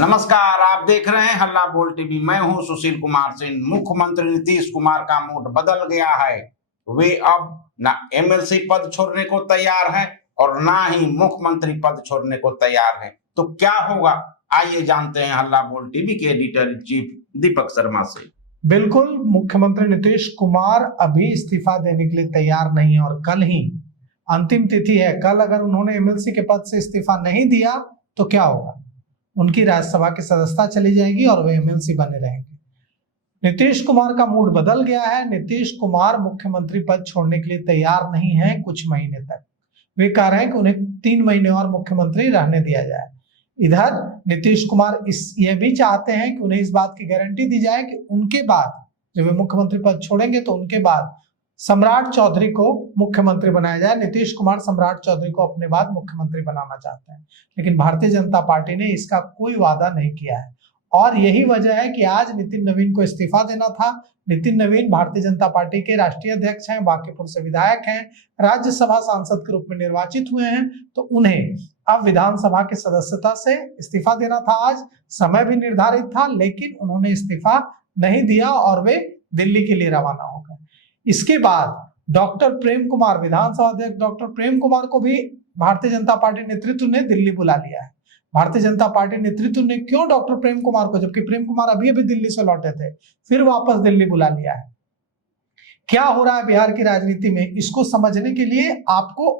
नमस्कार, आप देख रहे हैं हल्ला बोल टीवी। मैं हूं सुशील कुमार सिंह। मुख्यमंत्री नीतीश कुमार का मूड बदल गया है। वे अब ना एमएलसी पद छोड़ने को तैयार हैं और ना ही मुख्यमंत्री पद छोड़ने को तैयार हैं। तो क्या होगा, आइए जानते हैं हल्ला बोल टीवी के editor in chief Deepak Sharma से। बिल्कुल, मुख्यमंत्री नीतीश कुमार अभी इस्तीफा देने के लिए तैयार नहीं है और कल ही अंतिम तिथि है। कल अगर उन्होंने एमएलसी के पद से इस्तीफा नहीं दिया तो क्या होगा? उनकी राज्यसभा की सदस्यता चली जाएगी और वे एमएलसी बने रहेंगे। नीतीश कुमार का मूड बदल गया है। नीतीश कुमार मुख्यमंत्री पद छोड़ने के लिए तैयार नहीं है कुछ महीने तक। वे कह रहे हैं कि उन्हें 3 महीने और मुख्यमंत्री रहने दिया जाए। इधर नीतीश कुमार ये भी चाहते हैं कि उन्हें इस बात की गारंटी दी जाए कि उनके बाद जब वे मुख्यमंत्री पद छोड़ेंगे तो उनके बाद सम्राट चौधरी को मुख्यमंत्री बनाया जाए। नीतीश कुमार सम्राट चौधरी को अपने बाद मुख्यमंत्री बनाना चाहते हैं, लेकिन भारतीय जनता पार्टी ने इसका कोई वादा नहीं किया है और यही वजह है कि आज नितिन नवीन को इस्तीफा देना था। नितिन नवीन भारतीय जनता पार्टी के राष्ट्रीय अध्यक्ष हैं, बांकीपुर से विधायक हैं, राज्यसभा सांसद के रूप में निर्वाचित हुए हैं, तो उन्हें अब विधानसभा की सदस्यता से इस्तीफा देना था। आज समय भी निर्धारित था, लेकिन उन्होंने इस्तीफा नहीं दिया और वे दिल्ली के लिए रवाना हो गए। इसके बाद डॉक्टर प्रेम कुमार, विधानसभा अध्यक्ष डॉक्टर प्रेम कुमार को भी भारतीय जनता पार्टी नेतृत्व ने दिल्ली बुला लिया है। भारतीय जनता पार्टी नेतृत्व ने क्यों डॉक्टर प्रेम कुमार को, जबकि प्रेम कुमार अभी अभी दिल्ली से लौटे थे, फिर वापस दिल्ली बुला लिया है? क्या हो रहा है बिहार की राजनीति में, इसको समझने के लिए आपको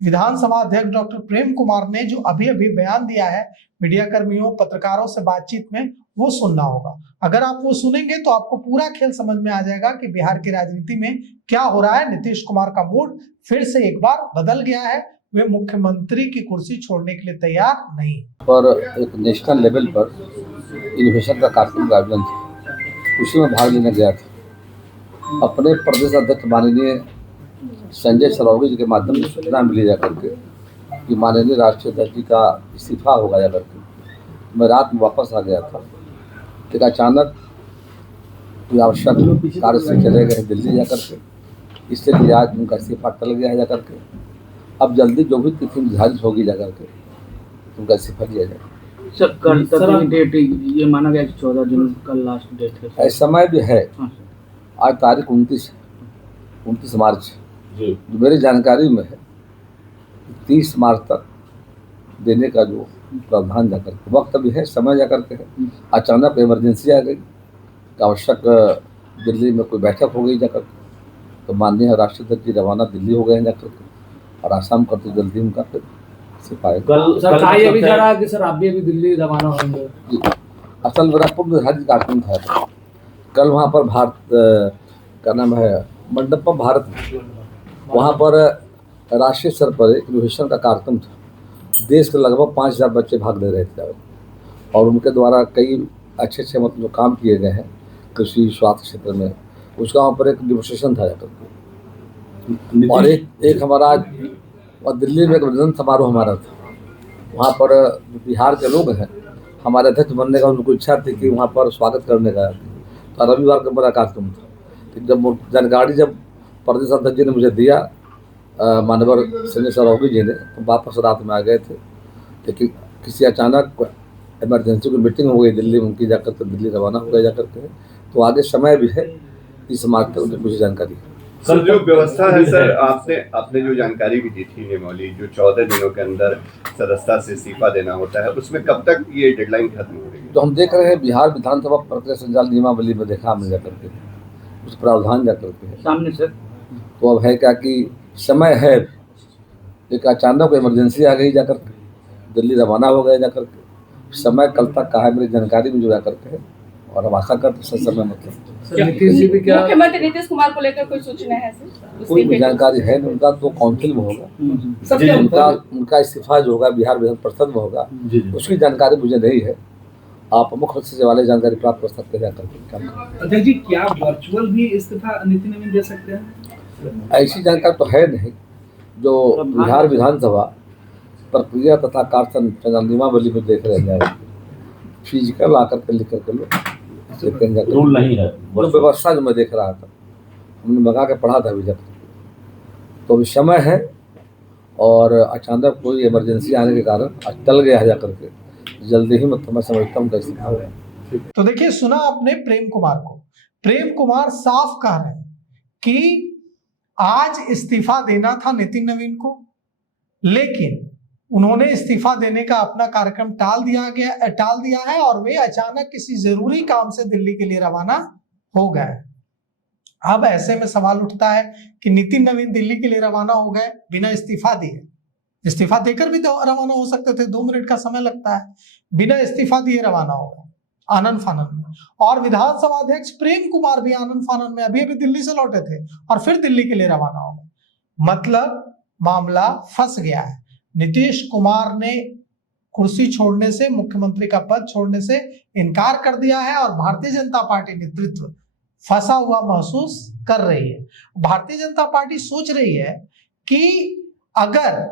विधानसभा अध्यक्ष डॉक्टर प्रेम कुमार ने जो अभी अभी बयान दिया है मीडिया कर्मियों पत्रकारों से बातचीत में, वो सुनना होगा। अगर आप वो सुनेंगे तो आपको पूरा खेल समझ में आ जाएगा कि बिहार की राजनीति में क्या हो रहा है। नीतीश कुमार का मूड फिर से एक बार बदल गया है। वे मुख्यमंत्री की कुर्सी छोड़ने के लिए तैयार नहीं। पर एक नेशनल लेवल पर इनोवेशन का कार्यक्रम का आयोजन था, उसी में भाग लेने गया था। अपने प्रदेश अध्यक्ष माननीय संजय सरौगी जी के माध्यम से सूचना मिली जा करके कि माननीय राष्ट्रीय अध्यक्ष जी का इस्तीफा होगा जा करके मैं रात में वापस आ गया था। लेकिन अचानक आवश्यक कार्य से चले गए दिल्ली जा करके, इसलिए आज उनका इस्तीफा टल गया है जा करके। अब जल्दी जो भी तिथि निर्धारित होगी जा करके उनका इस्तीफा दिया जाए। सर कल तक डेट ये माना गया कि 14 जून कल लास्ट डेट है। समय भी है, आज तारीख 29 मार्च जो मेरी जानकारी में है 30 मार्च तक देने का जो प्रावधान जाकर के वक्त भी है, समय जाकर के है। अचानक इमरजेंसी आ गई, आवश्यक दिल्ली में कोई बैठक हो गई जाकर के, तो माननीय राष्ट्रीय अध्यक्ष जी रवाना दिल्ली हो गए हैं जाकर के और आसाम करते जल्दी उनका फिर सिपाही सर भी जा रहा है कि सर आप भी अभी दिल्ली रवाना होंगे। असल मेरा पूर्व राज्य कार्यक्रम था। कल वहाँ पर भारत का नाम है मंडपम भारत, वहाँ पर राष्ट्रीय स्तर पर इनोवेशन का कार्यक्रम था। देश के लगभग 5000 बच्चे भाग ले रहे थे और उनके द्वारा कई अच्छे मतलब जो काम किए गए हैं कृषि स्वास्थ्य क्षेत्र में, उसका वहाँ पर एक डेमोन्स्ट्रेशन था जाकर। और एक हमारा दिल्ली में एक अभिनंदन समारोह हमारा था। वहाँ पर बिहार के लोग हैं, हमारे अध्यक्ष बनने का उनको इच्छा थी कि वहाँ पर स्वागत करने का, तो रविवार का बड़ा कार्यक्रम था। जब जानकारी जब प्रदेश अध्यक्ष जी ने मुझे दिया मानवर संजय सरौगी जी ने, तो वापस रात में आ गए थे। लेकिन किसी अचानक इमरजेंसी की मीटिंग हो गई दिल्ली में उनकी, जाकर के दिल्ली रवाना हो गए जाकर के। तो आगे समय भी है, इस मार्ग तक मुझे जानकारी है। सर जो व्यवस्था है सर, आपने जो जानकारी भी दी थी निमोली, जो 14 दिनों के अंदर सदस्यता से इस्तीफा देना होता है, उसमें कब तक ये डेडलाइन खत्म हो रही है? तो हम देख रहे हैं बिहार विधानसभा प्रक्रिया संचालन नियमावली में देखा हमने जाकर के, उस प्रावधान जाकर के सामने सर। तो अब है क्या कि समय है, एक अचानक इमरजेंसी आ गई जाकर के, दिल्ली रवाना हो गए जाकर के। समय कल तक का है मेरी जानकारी में जो जाकर के है, और हम आशा करते हैं समय मतलब मुख्यमंत्री नीतीश कुमार को लेकर कोई सूचना है सर? कोई जानकारी है नहीं। उनका तो काउंसिल में होगा, उनका इस्तीफा जो होगा बिहार विधान परिषद में होगा, उसकी जानकारी मुझे नहीं है। आप मुख्य सचिव वाले जानकारी प्राप्त कर सकते हैं जाकर। अध्यक्ष जी क्या वर्चुअल भी इस्तीफा नितिन नवीन दे सकते हैं? ऐसी जानकारी तो है नहीं। जो बिहार विधानसभा प्रक्रिया तथा कार्य नियमावली में देख रहे हैं, फिजिकल आकर के लिख करके लोग रूल नहीं है, व्यवस्था जो मैं देख रहा था, हमने मंगा के पढ़ा था अभी जब, तो अभी समय है और अचानक कोई इमरजेंसी आने के कारण आज टल गया है जाकर के। जल्दी ही मतलब मैं समझता हूँ कैसे होगा। तो देखिए, सुना आपने प्रेम कुमार को। प्रेम कुमार साफ कह रहे हैं कि आज इस्तीफा देना था नितिन नवीन को, लेकिन उन्होंने इस्तीफा देने का अपना कार्यक्रम टाल दिया है और वे अचानक किसी जरूरी काम से दिल्ली के लिए रवाना हो गए। अब ऐसे में सवाल उठता है कि नितिन नवीन दिल्ली के लिए रवाना हो गए बिना इस्तीफा दिए। इस्तीफा देकर भी तो रवाना हो सकते थे, 2 मिनट का समय लगता है। बिना इस्तीफा दिए रवाना हो गए आनन फानन में। और विधानसभा अध्यक्ष प्रेम कुमार भी आनन फानन में अभी दिल्ली से लौटे थे और फिर दिल्ली के लिए रवाना हो गए। मतलब मामला फंस गया है। नीतीश कुमार ने कुर्सी छोड़ने से, मुख्यमंत्री का पद छोड़ने से इनकार कर दिया है और भारतीय जनता पार्टी नेतृत्व फंसा हुआ महसूस कर रही है। भारतीय जनता पार्टी सोच रही है कि अगर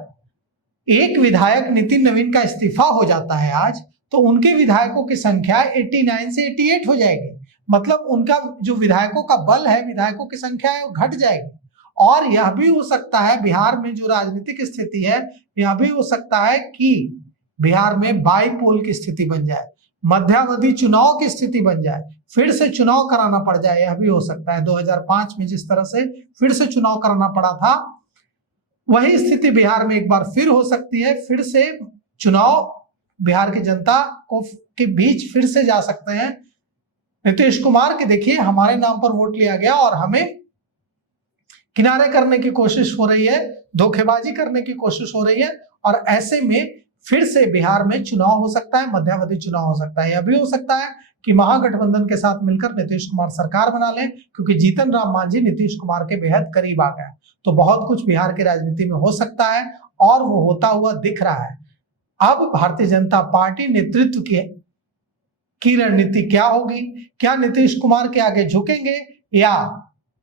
एक विधायक नितिन नवीन का इस्तीफा हो जाता है आज, तो उनके विधायकों की संख्या 89 से 88 हो जाएगी। मतलब उनका जो विधायकों का बल है, विधायकों की संख्या है, वो घट जाएगी। और यह भी हो सकता है, बिहार में जो राजनीतिक स्थिति है, यह भी हो सकता है कि बिहार में बाईपोल की स्थिति बन जाए, मध्यावधि चुनाव की स्थिति बन जाए, फिर से चुनाव कराना पड़ जाए। यह भी हो सकता है 2005 में जिस तरह से फिर से चुनाव कराना पड़ा था, वही स्थिति बिहार में एक बार फिर हो सकती है। फिर से चुनाव बिहार की जनता को के बीच फिर से जा सकते हैं नीतीश कुमार के। देखिए, हमारे नाम पर वोट लिया गया और हमें किनारे करने की कोशिश हो रही है, धोखेबाजी करने की कोशिश हो रही है। और ऐसे में फिर से बिहार में चुनाव हो सकता है, मध्यावधि चुनाव हो सकता है। यह भी हो सकता है कि महागठबंधन के साथ मिलकर नीतीश कुमार सरकार बना लें, क्योंकि जीतन राम मांझी नीतीश कुमार के बेहद करीब आ गया। तो बहुत कुछ बिहार की राजनीति में हो सकता है और वो होता हुआ दिख रहा है। अब भारतीय जनता पार्टी नेतृत्व की रणनीति क्या होगी? क्या नीतीश कुमार के आगे झुकेंगे या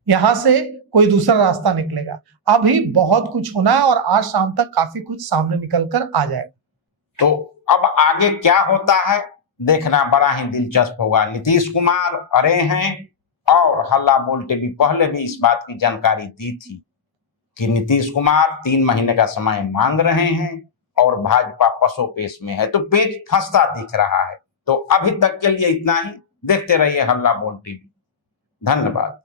यहां से कोई दूसरा रास्ता निकलेगा? अभी बहुत कुछ होना है और आज शाम तक काफी कुछ सामने निकल कर आ जाएगा। तो अब आगे क्या होता है देखना बड़ा ही दिलचस्प होगा। नीतीश कुमार अरे हैं और हल्ला बोल टीवी पहले भी इस बात की जानकारी दी थी कि नीतीश कुमार 3 महीने का समय मांग रहे हैं और भाजपा पसोपेश में है, तो पेच फंसता दिख रहा है। तो अभी तक के लिए इतना ही। देखते रहिए हल्ला बोल टीवी। धन्यवाद।